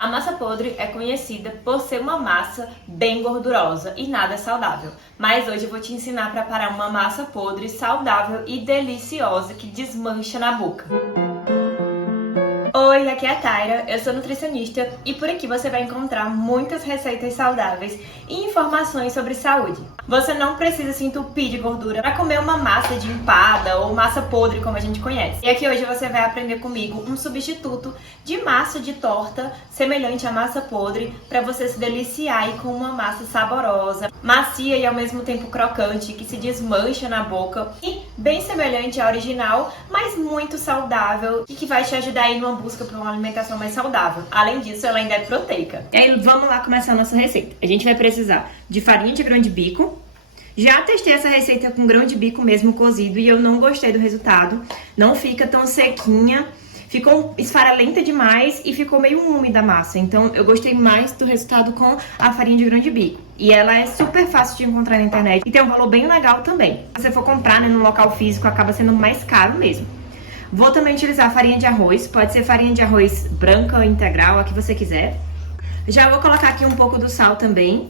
A massa podre é conhecida por ser uma massa bem gordurosa e nada saudável. Mas hoje eu vou te ensinar a preparar uma massa podre saudável e deliciosa que desmancha na boca. Oi, aqui é a Taira, eu sou nutricionista e por aqui você vai encontrar muitas receitas saudáveis e informações sobre saúde. Você não precisa se entupir de gordura para comer uma massa de empada ou massa podre como a gente conhece. E aqui hoje você vai aprender comigo um substituto de massa de torta semelhante à massa podre para você se deliciar aí com uma massa saborosa, macia e ao mesmo tempo crocante, que se desmancha na boca e bem semelhante à original, mas muito saudável e que vai te ajudar aí numa busca por uma alimentação mais saudável. Além disso, ela ainda é proteica. E aí, vamos lá começar a nossa receita. A gente vai precisar de farinha de grão de bico. Já testei essa receita com grão de bico mesmo cozido e eu não gostei do resultado. Não fica tão sequinha, ficou esfarelenta demais e ficou meio úmida a massa. Então, eu gostei mais do resultado com a farinha de grão de bico. E ela é super fácil de encontrar na internet e tem um valor bem legal também. Se você for comprar, né, no local físico, acaba sendo mais caro mesmo. Vou também utilizar farinha de arroz, pode ser farinha de arroz branca ou integral, a que você quiser. Já vou colocar aqui um pouco do sal também.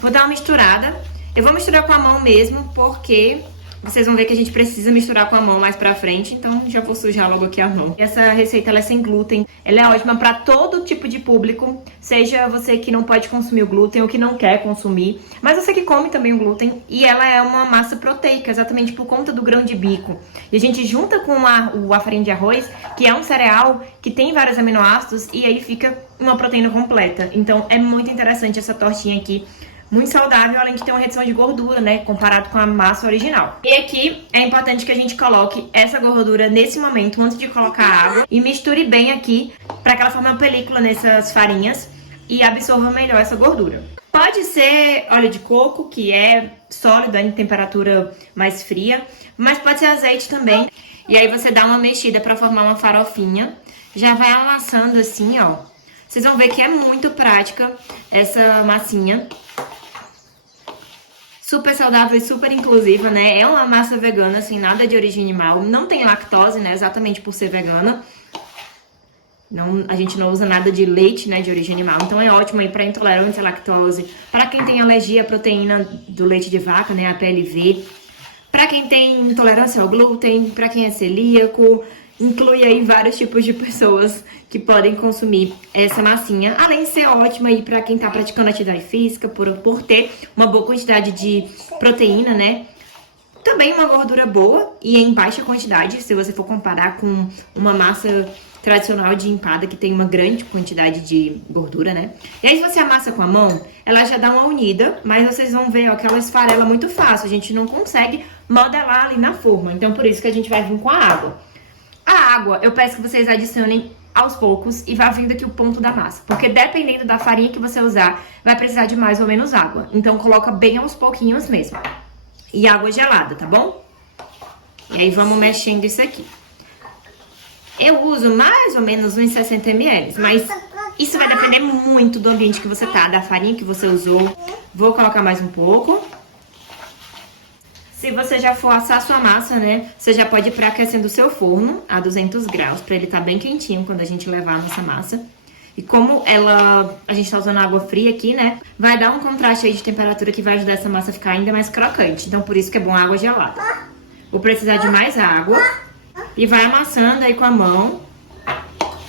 Vou dar uma misturada. Eu vou misturar com a mão mesmo, porque vocês vão ver que a gente precisa misturar com a mão mais pra frente, então já vou sujar logo aqui a mão. Essa receita ela é sem glúten, ela é ótima pra todo tipo de público, seja você que não pode consumir o glúten ou que não quer consumir, mas você que come também o glúten, e ela é uma massa proteica, exatamente por conta do grão de bico. E a gente junta com a farinha de arroz, que é um cereal que tem vários aminoácidos, e aí fica uma proteína completa. Então é muito interessante essa tortinha aqui. Muito saudável, além de ter uma redução de gordura, né, comparado com a massa original. E aqui é importante que a gente coloque essa gordura nesse momento, antes de colocar a água, e misture bem aqui, para que ela forme uma película nessas farinhas e absorva melhor essa gordura. Pode ser óleo de coco, que é sólido, em temperatura mais fria, mas pode ser azeite também. E aí você dá uma mexida para formar uma farofinha, já vai amassando assim, ó. Vocês vão ver que é muito prática essa massinha. Super saudável e super inclusiva, né? É uma massa vegana, sem nada de origem animal. Não tem lactose, né? Exatamente por ser vegana. Não, a gente não usa nada de leite, né? De origem animal. Então é ótimo aí para intolerantes à lactose. Para quem tem alergia à proteína do leite de vaca, né? A PLV. Para quem tem intolerância ao glúten. Para quem é celíaco. Inclui aí vários tipos de pessoas que podem consumir essa massinha. Além de ser ótima aí para quem tá praticando atividade física, por ter uma boa quantidade de proteína, né? Também uma gordura boa e em baixa quantidade, se você for comparar com uma massa tradicional de empada que tem uma grande quantidade de gordura, né? E aí, se você amassa com a mão, ela já dá uma unida, mas vocês vão ver, ó, que ela esfarela muito fácil. A gente não consegue modelar ali na forma. Então, por isso que a gente vai vir com a água. A água, eu peço que vocês adicionem aos poucos e vá vindo aqui o ponto da massa. Porque dependendo da farinha que você usar, vai precisar de mais ou menos água. Então, coloca bem aos pouquinhos mesmo. E água gelada, tá bom? E aí, vamos mexendo isso aqui. Eu uso mais ou menos uns 60 ml, mas isso vai depender muito do ambiente que você tá, da farinha que você usou. Vou colocar mais um pouco. Se você já for assar sua massa, né, você já pode ir pré-aquecendo o seu forno a 200 graus, para ele estar bem quentinho quando a gente levar a nossa massa. E como a gente tá usando água fria aqui, né, vai dar um contraste aí de temperatura que vai ajudar essa massa a ficar ainda mais crocante. Então, por isso que é bom água gelada. Vou precisar de mais água e vai amassando aí com a mão.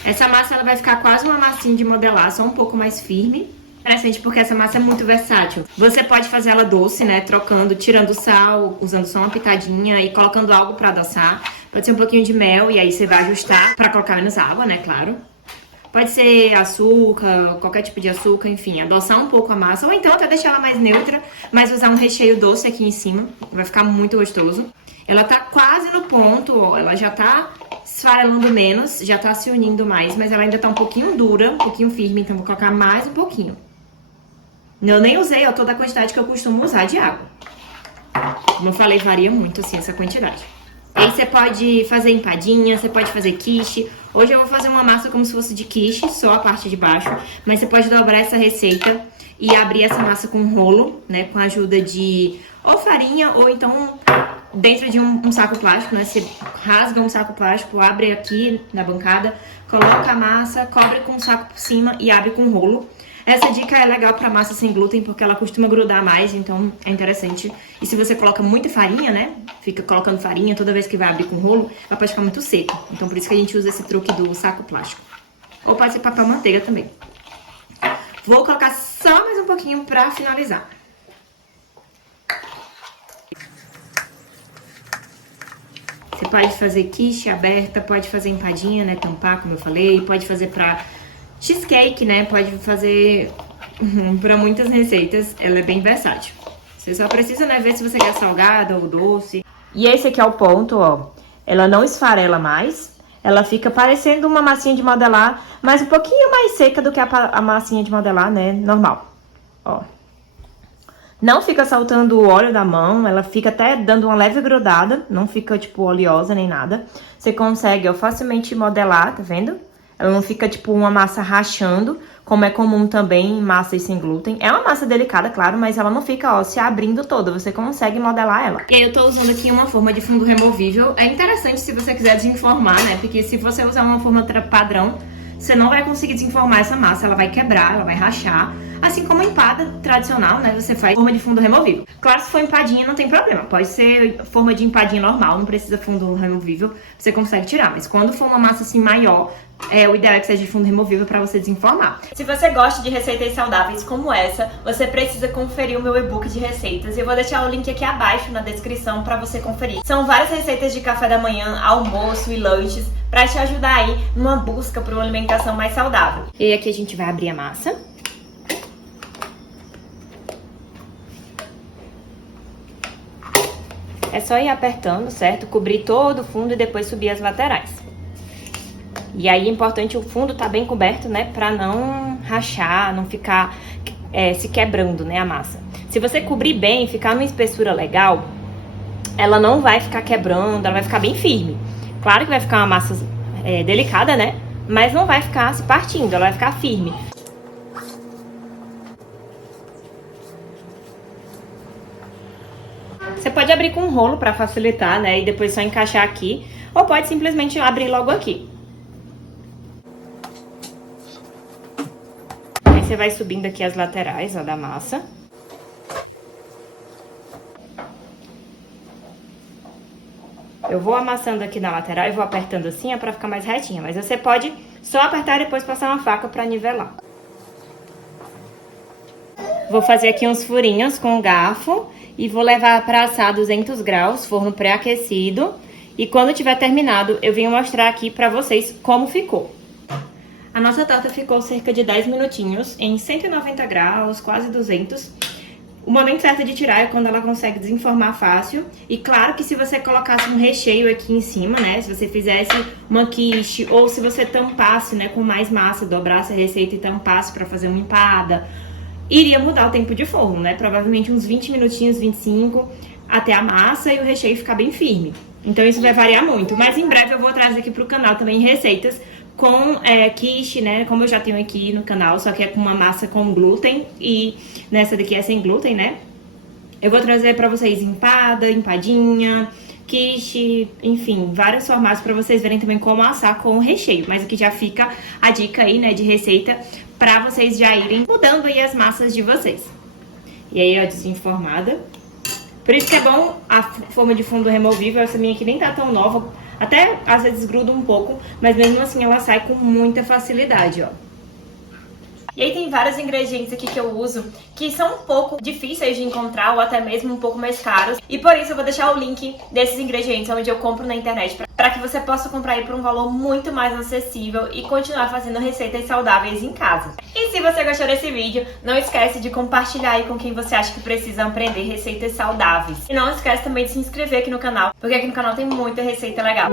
Essa massa ela vai ficar quase uma massinha de modelar, só um pouco mais firme. Interessante porque essa massa é muito versátil. Você pode fazer ela doce, né? Trocando, tirando sal, usando só uma pitadinha e colocando algo pra adoçar. Pode ser um pouquinho de mel e aí você vai ajustar pra colocar menos água, né? Claro. Pode ser açúcar, qualquer tipo de açúcar, enfim, adoçar um pouco a massa. Ou então até deixar ela mais neutra, mas usar um recheio doce aqui em cima. Vai ficar muito gostoso. Ela tá quase no ponto, ó. Ela já tá esfarelando menos, já tá se unindo mais, mas ela ainda tá um pouquinho dura, um pouquinho firme, então vou colocar mais um pouquinho. Eu nem usei, ó, toda a quantidade que eu costumo usar de água. Como eu falei, varia muito, assim, essa quantidade. Aí você pode fazer empadinha, você pode fazer quiche. Hoje eu vou fazer uma massa como se fosse de quiche, só a parte de baixo. Mas você pode dobrar essa receita e abrir essa massa com rolo, né? Com a ajuda de ou farinha ou então dentro de um saco plástico, né? Você rasga um saco plástico, abre aqui na bancada, coloca a massa, cobre com um saco por cima e abre com rolo. Essa dica é legal para massa sem glúten, porque ela costuma grudar mais, então é interessante. E se você coloca muita farinha, né? Fica colocando farinha toda vez que vai abrir com rolo, ela pode ficar muito seca. Então por isso que a gente usa esse truque do saco plástico. Ou pode ser papel manteiga também. Vou colocar só mais um pouquinho para finalizar. Você pode fazer quiche aberta, pode fazer empadinha, né? Tampar, como eu falei. Pode fazer pra cheesecake, né? Pode fazer pra muitas receitas. Ela é bem versátil. Você só precisa, né, ver se você quer salgada ou doce. E esse aqui é o ponto, ó. Ela não esfarela mais. Ela fica parecendo uma massinha de modelar, mas um pouquinho mais seca do que a massinha de modelar, né? Normal. Ó. Não fica saltando o óleo da mão, ela fica até dando uma leve grudada, não fica, tipo, oleosa nem nada. Você consegue, ó, facilmente modelar, tá vendo? Ela não fica, tipo, uma massa rachando, como é comum também em massas sem glúten. É uma massa delicada, claro, mas ela não fica, ó, se abrindo toda. Você consegue modelar ela. E aí eu tô usando aqui uma forma de fundo removível. É interessante se você quiser desenformar, né? Porque se você usar uma forma padrão, você não vai conseguir desenformar essa massa. Ela vai quebrar, ela vai rachar. Assim como a empada tradicional, né? Você faz forma de fundo removível. Claro, se for empadinha, não tem problema. Pode ser forma de empadinha normal, não precisa fundo removível. Você consegue tirar. Mas quando for uma massa assim maior, o ideal é que seja de fundo removível para você desenformar. Se você gosta de receitas saudáveis como essa, você precisa conferir o meu e-book de receitas. Eu vou deixar o link aqui abaixo na descrição para você conferir. São várias receitas de café da manhã, almoço e lanches para te ajudar aí numa busca por uma alimentação mais saudável. E aqui a gente vai abrir a massa. É só ir apertando, certo? Cobrir todo o fundo e depois subir as laterais. E aí é importante o fundo tá bem coberto, né? Pra não rachar, não ficar se quebrando, né, a massa. Se você cobrir bem, ficar numa espessura legal, ela não vai ficar quebrando, ela vai ficar bem firme. Claro que vai ficar uma massa delicada, né? Mas não vai ficar se partindo, ela vai ficar firme. Você pode abrir com um rolo para facilitar, né? E depois só encaixar aqui. Ou pode simplesmente abrir logo aqui. Aí você vai subindo aqui as laterais, ó, da massa. Eu vou amassando aqui na lateral e vou apertando assim, para ficar mais retinha. Mas você pode só apertar e depois passar uma faca para nivelar. Vou fazer aqui uns furinhos com o garfo. E vou levar para assar a 200 graus, forno pré-aquecido. E quando tiver terminado, eu venho mostrar aqui para vocês como ficou. A nossa torta ficou cerca de 10 minutinhos, em 190 graus, quase 200. O momento certo de tirar é quando ela consegue desenformar fácil. E claro que se você colocasse um recheio aqui em cima, né? Se você fizesse uma quiche, ou se você tampasse, né, com mais massa, dobrasse a receita e tampasse para fazer uma empada, iria mudar o tempo de forno, né? Provavelmente uns 20 minutinhos, 25, até a massa e o recheio ficar bem firme. Então isso vai variar muito. Mas em breve eu vou trazer aqui pro canal também receitas com quiche, né? Como eu já tenho aqui no canal, só que é com uma massa com glúten. E nessa daqui é sem glúten, né? Eu vou trazer pra vocês empada, empadinha, quiche, enfim, vários formatos pra vocês verem também como assar com o recheio. Mas aqui já fica a dica aí, né, de receita pra vocês já irem mudando aí as massas de vocês. E aí, ó, desenformada. Por isso que é bom a forma de fundo removível. Essa minha aqui nem tá tão nova. Até às vezes gruda um pouco, mas mesmo assim ela sai com muita facilidade, ó. E aí tem vários ingredientes aqui que eu uso que são um pouco difíceis de encontrar ou até mesmo um pouco mais caros. E por isso eu vou deixar o link desses ingredientes onde eu compro na internet para que você possa comprar aí por um valor muito mais acessível e continuar fazendo receitas saudáveis em casa. E se você gostou desse vídeo, não esquece de compartilhar aí com quem você acha que precisa aprender receitas saudáveis. E não esquece também de se inscrever aqui no canal, porque aqui no canal tem muita receita legal.